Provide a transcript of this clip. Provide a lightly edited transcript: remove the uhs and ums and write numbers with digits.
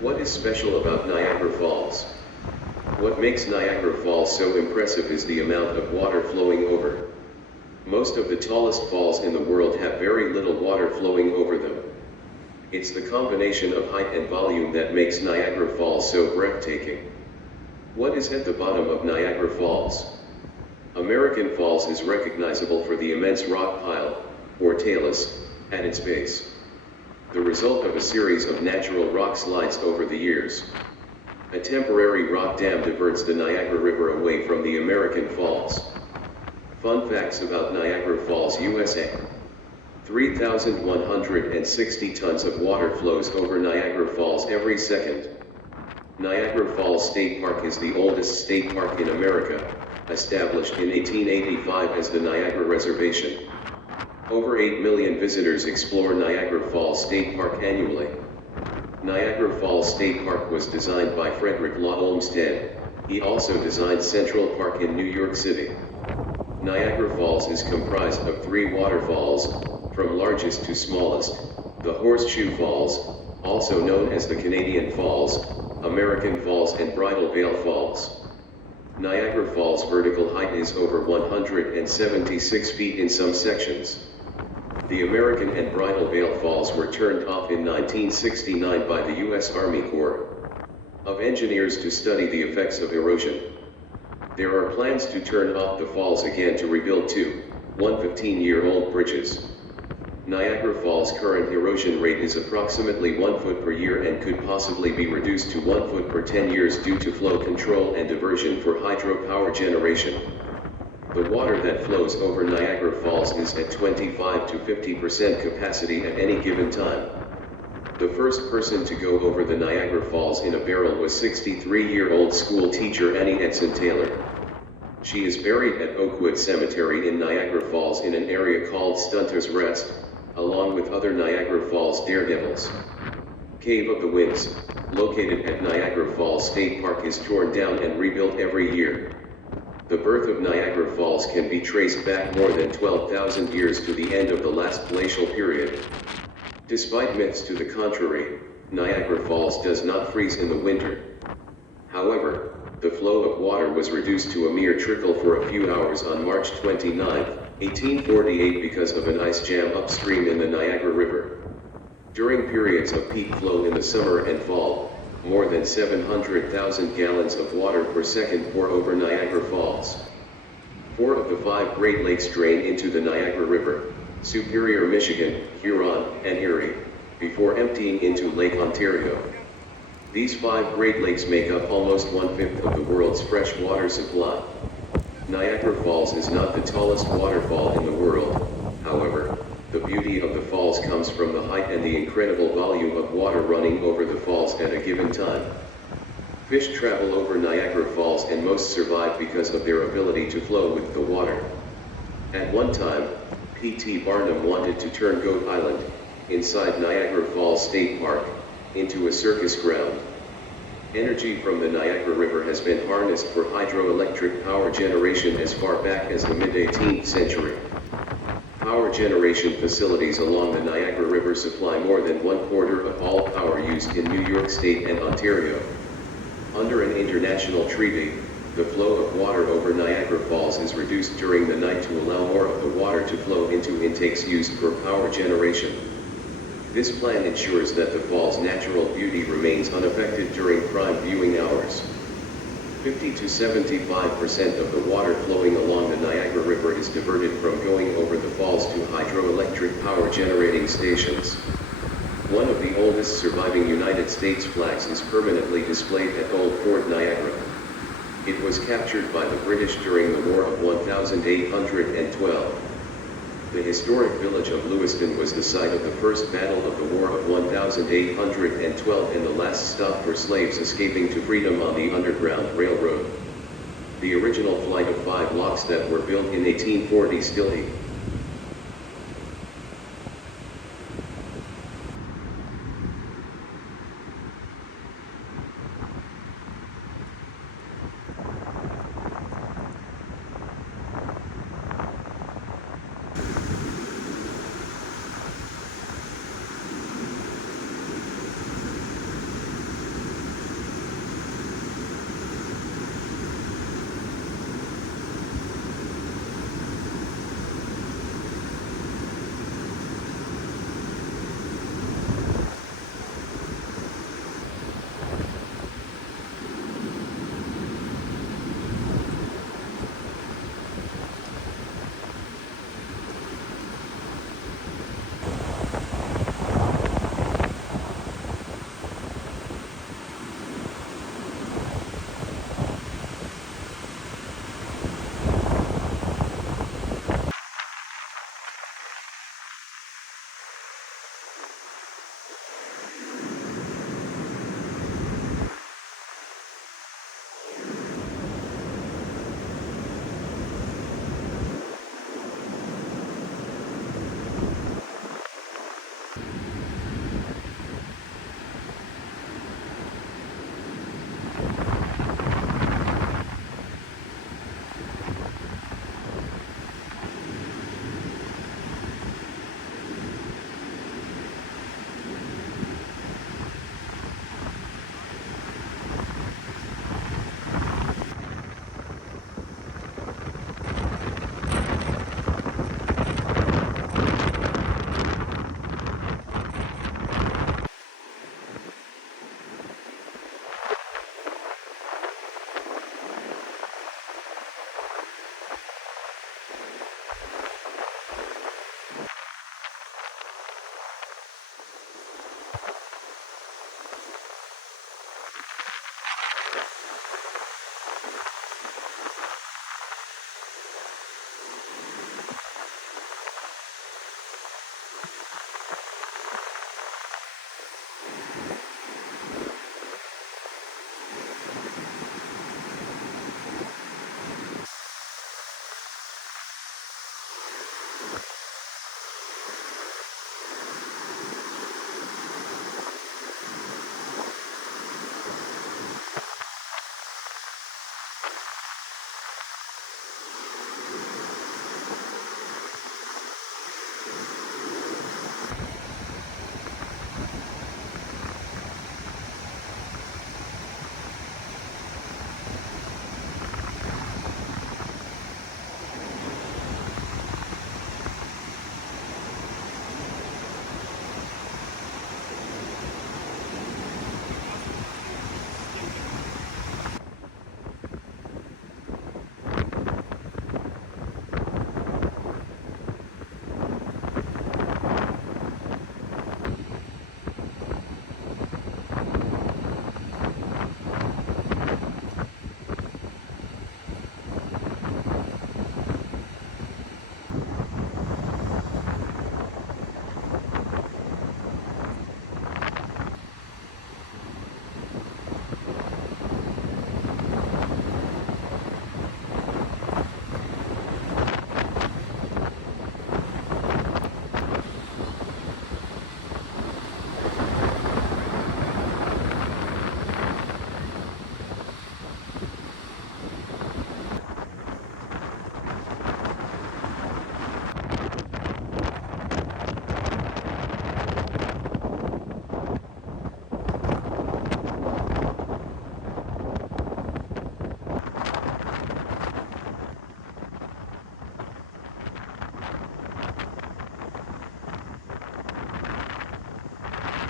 What is special about Niagara Falls? What makes Niagara Falls so impressive is the amount of water flowing over. Most of the tallest falls in the world have very little water flowing over them. It's the combination of height and volume that makes Niagara Falls so breathtaking. What is at the bottom of Niagara Falls? American Falls is recognizable for the immense rock pile, or talus, at its base. The result of a series of natural rock slides over the years. A temporary rock dam diverts the Niagara River away from the American Falls. Fun facts about Niagara Falls, USA. 3,160 tons of water flows over Niagara Falls every second. Niagara Falls State Park is the oldest state park in America, established in 1885 as the Niagara Reservation. Over 8 million visitors explore Niagara Falls State Park annually. Niagara Falls State Park was designed by Frederick Law Olmsted. He also designed Central Park in New York City. Niagara Falls is comprised of 3 waterfalls, from largest to smallest: the Horseshoe Falls, also known as the Canadian Falls, American Falls, and Bridal Veil Falls. Niagara Falls' vertical height is over 176 feet in some sections. The American and Bridal Veil Falls were turned off in 1969 by the U.S. Army Corps of Engineers to study the effects of erosion. There are plans to turn off the falls again to rebuild 2 115-year-old bridges. Niagara Falls' current erosion rate is approximately 1 foot per year and could possibly be reduced to 1 foot per 10 years due to flow control and diversion for hydropower generation. The water that flows over Niagara Falls is at 25 to 50% capacity at any given time. The first person to go over the Niagara Falls in a barrel was 63-year-old school teacher Annie Edson Taylor. She is buried at Oakwood Cemetery in Niagara Falls in an area called Stunter's Rest, along with other Niagara Falls Daredevils. Cave of the Winds, located at Niagara Falls State Park, is torn down and rebuilt every year. The birth of Niagara Falls can be traced back more than 12,000 years to the end of the last glacial period. Despite myths to the contrary, Niagara Falls does not freeze in the winter. However, the flow of water was reduced to a mere trickle for a few hours on March 29, 1848 because of an ice jam upstream in the Niagara River. During periods of peak flow in the summer and fall, more than 700,000 gallons of water per second pour over Niagara Falls. 4 of the 5 Great Lakes drain into the Niagara River: Superior, Michigan, Huron, and Erie, before emptying into Lake Ontario. These 5 Great Lakes make up almost 1/5 of the world's fresh water supply. Niagara Falls is not the tallest waterfall in the world. However, the beauty of the falls comes from the height and the incredible volume of water running over the falls at a given time. Fish travel over Niagara Falls and most survive because of their ability to flow with the water. At one time, P.T. Barnum wanted to turn Goat Island, inside Niagara Falls State Park, into a circus ground. Energy from the Niagara River has been harnessed for hydroelectric power generation as far back as the mid-18th century. Power generation facilities along the Niagara River supply more than 1/4 of all power used in New York State and Ontario. Under an international treaty, the flow of water over Niagara Falls is reduced during the night to allow more of the water to flow into intakes used for power generation. This plan ensures that the fall's natural beauty remains unaffected during prime viewing hours. 50 to 75% of the water flowing along the Niagara River is diverted from going over the falls to hydroelectric power generating stations. One of the oldest surviving United States flags is permanently displayed at Old Fort Niagara. It was captured by the British during the War of 1812. The historic village of Lewiston was the site of the first battle of the War of 1812 and the last stop for slaves escaping to freedom on the Underground Railroad. The original flight of 5 locks that were built in 1840 still